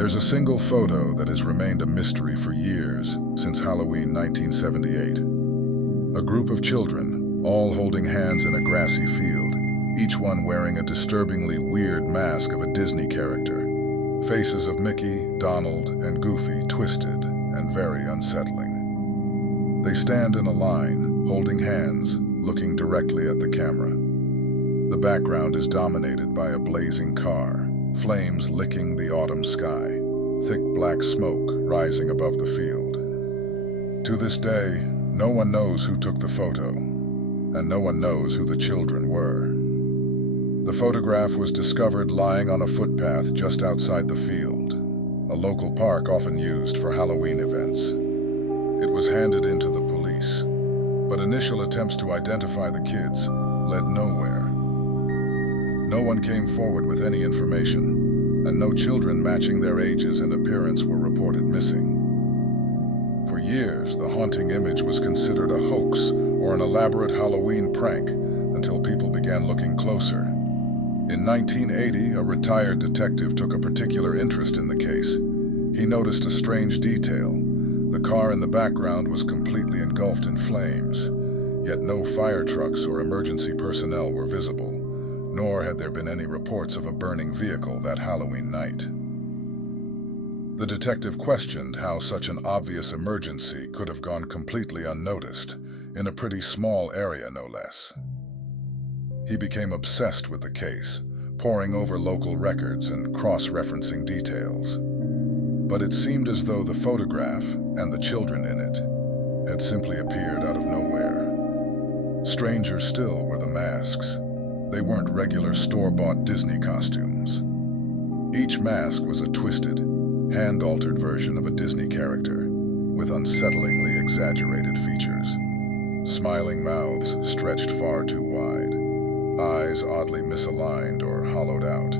There's a single photo that has remained a mystery for years, since Halloween 1978. A group of children, all holding hands in a grassy field, each one wearing a disturbingly weird mask of a Disney character. Faces of Mickey, Donald, and Goofy twisted and very unsettling. They stand in a line, holding hands, looking directly at the camera. The background is dominated by a blazing car, flames licking the autumn sky, thick black smoke rising above the field. To this day, no one knows who took the photo, and no one knows who the children were. The photograph was discovered lying on a footpath just outside the field, a local park often used for Halloween events. It was handed in to the police, but initial attempts to identify the kids led nowhere. No one came forward with any information, and no children matching their ages and appearance were reported missing. For years, the haunting image was considered a hoax or an elaborate Halloween prank until people began looking closer. In 1980, a retired detective took a particular interest in the case. He noticed a strange detail. The car in the background was completely engulfed in flames, yet no fire trucks or emergency personnel were visible, nor had there been any reports of a burning vehicle that Halloween night. The detective questioned how such an obvious emergency could have gone completely unnoticed, in a pretty small area no less. He became obsessed with the case, poring over local records and cross-referencing details. But it seemed as though the photograph, and the children in it, had simply appeared out of nowhere. Stranger still were the masks. They weren't regular store-bought Disney costumes. Each mask was a twisted, hand-altered version of a Disney character, with unsettlingly exaggerated features. Smiling mouths stretched far too wide, eyes oddly misaligned or hollowed out.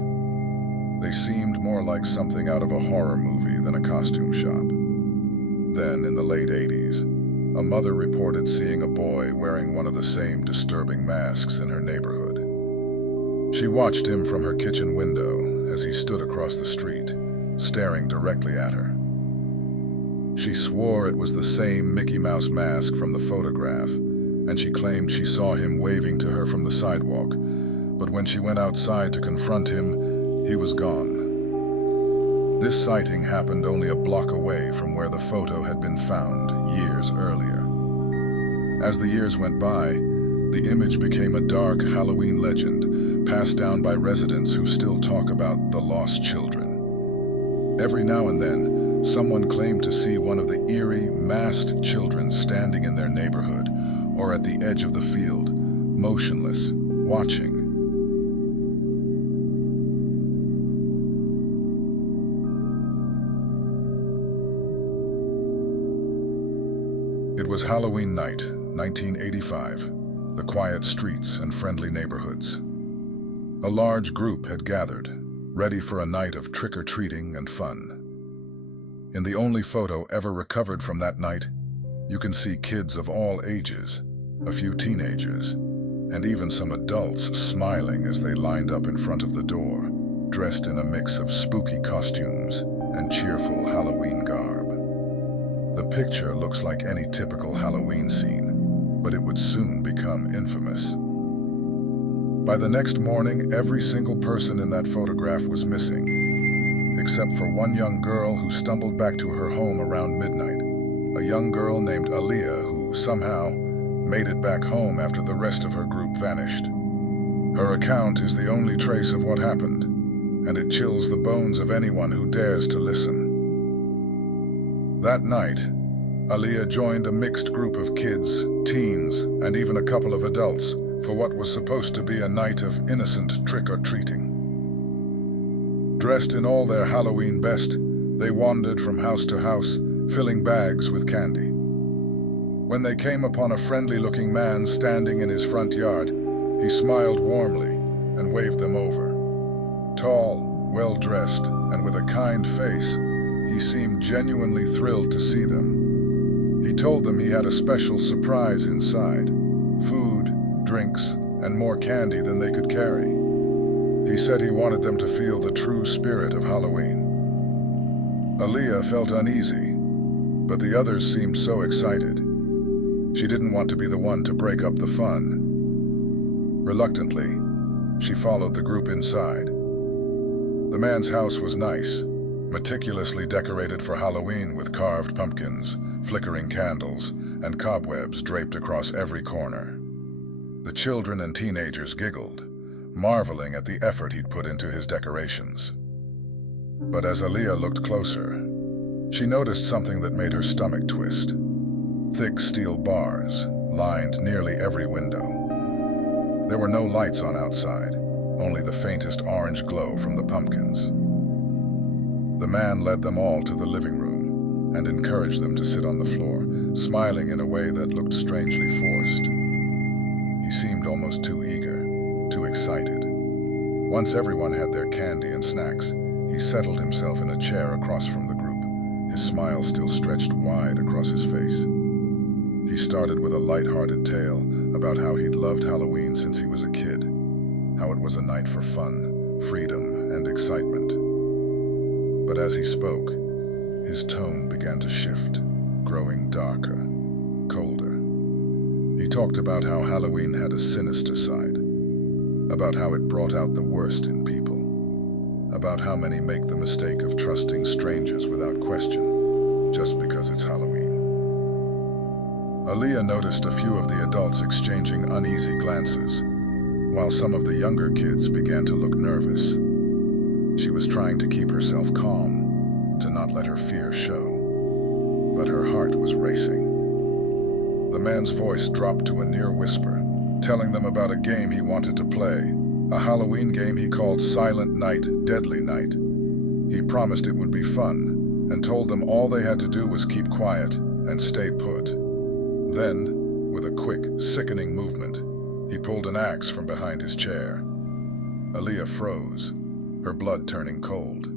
They seemed more like something out of a horror movie than a costume shop. Then, in the late 80s, a mother reported seeing a boy wearing one of the same disturbing masks in her neighborhood. She watched him from her kitchen window as he stood across the street, staring directly at her. She swore it was the same Mickey Mouse mask from the photograph, and she claimed she saw him waving to her from the sidewalk, but when she went outside to confront him, he was gone. This sighting happened only a block away from where the photo had been found years earlier. As the years went by, the image became a dark Halloween legend passed down by residents who still talk about the lost children. Every now and then, someone claimed to see one of the eerie, masked children standing in their neighborhood or at the edge of the field, motionless, watching. It was Halloween night, 1985, the quiet streets and friendly neighborhoods. A large group had gathered, ready for a night of trick-or-treating and fun. In the only photo ever recovered from that night, you can see kids of all ages, a few teenagers, and even some adults smiling as they lined up in front of the door, dressed in a mix of spooky costumes and cheerful Halloween garb. The picture looks like any typical Halloween scene, but it would soon become infamous. By the next morning, every single person in that photograph was missing, except for one young girl who stumbled back to her home around midnight, a young girl named Aaliyah who somehow made it back home after the rest of her group vanished. Her account is the only trace of what happened, and it chills the bones of anyone who dares to listen. That night, Aaliyah joined a mixed group of kids, teens, and even a couple of adults for what was supposed to be a night of innocent trick-or-treating. Dressed in all their Halloween best, they wandered from house to house, filling bags with candy. When they came upon a friendly-looking man standing in his front yard, he smiled warmly and waved them over. Tall, well-dressed, and with a kind face, he seemed genuinely thrilled to see them. He told them he had a special surprise inside: food, drinks, and more candy than they could carry. He said he wanted them to feel the true spirit of Halloween. Aaliyah felt uneasy, but the others seemed so excited. She didn't want to be the one to break up the fun. Reluctantly, she followed the group inside. The man's house was nice, meticulously decorated for Halloween with carved pumpkins, flickering candles, and cobwebs draped across every corner. The children and teenagers giggled, marveling at the effort he'd put into his decorations. But as Aaliyah looked closer, she noticed something that made her stomach twist. Thick steel bars lined nearly every window. There were no lights on outside, only the faintest orange glow from the pumpkins. The man led them all to the living room and encouraged them to sit on the floor, smiling in a way that looked strangely forced. He seemed almost too eager, too excited. Once everyone had their candy and snacks, he settled himself in a chair across from the group, his smile still stretched wide across his face. He started with a light-hearted tale about how he'd loved Halloween since he was a kid, how it was a night for fun, freedom, and excitement. But as he spoke, his tone began to shift, growing darker, colder. He talked about how Halloween had a sinister side, about how it brought out the worst in people, about how many make the mistake of trusting strangers without question, just because it's Halloween. Aaliyah noticed a few of the adults exchanging uneasy glances, while some of the younger kids began to look nervous. She was trying to keep herself calm, to not let her fear show, but her heart was racing. The man's voice dropped to a near whisper, telling them about a game he wanted to play, a Halloween game he called Silent Night, Deadly Night. He promised it would be fun, and told them all they had to do was keep quiet and stay put. Then, with a quick, sickening movement, he pulled an axe from behind his chair. Aaliyah froze, her blood turning cold.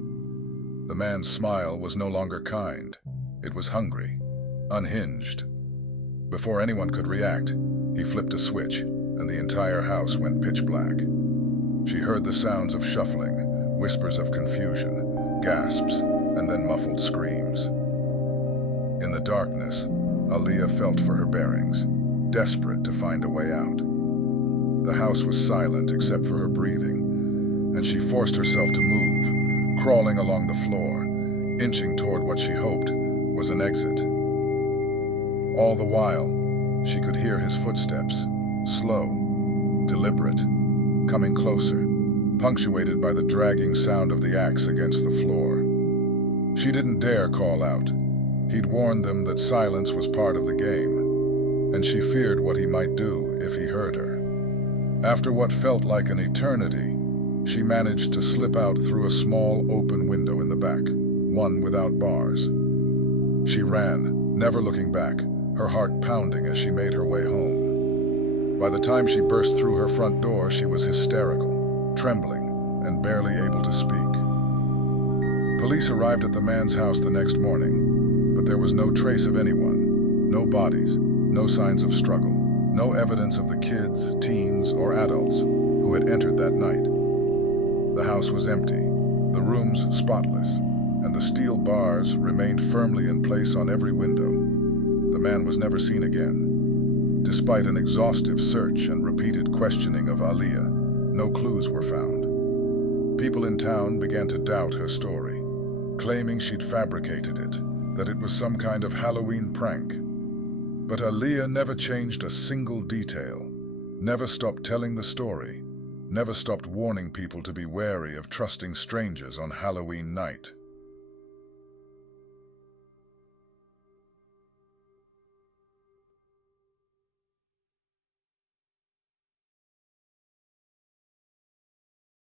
The man's smile was no longer kind. It was hungry, unhinged. Before anyone could react, he flipped a switch, and the entire house went pitch black. She heard the sounds of shuffling, whispers of confusion, gasps, and then muffled screams. In the darkness, Aaliyah felt for her bearings, desperate to find a way out. The house was silent except for her breathing, and she forced herself to move, crawling along the floor, inching toward what she hoped was an exit. All the while, she could hear his footsteps, slow, deliberate, coming closer, punctuated by the dragging sound of the axe against the floor. She didn't dare call out. He'd warned them that silence was part of the game, and she feared what he might do if he heard her. After what felt like an eternity, she managed to slip out through a small open window in the back, one without bars. She ran, never looking back, her heart pounding as she made her way home. By the time she burst through her front door, she was hysterical, trembling, and barely able to speak. Police arrived at the man's house the next morning, but there was no trace of anyone, no bodies, no signs of struggle, no evidence of the kids, teens, or adults who had entered that night. The house was empty, the rooms spotless, and the steel bars remained firmly in place on every window. The man was never seen again. Despite an exhaustive search and repeated questioning of Aaliyah, no clues were found. People in town began to doubt her story, claiming she'd fabricated it, that it was some kind of Halloween prank. But Aaliyah never changed a single detail, never stopped telling the story, never stopped warning people to be wary of trusting strangers on Halloween night.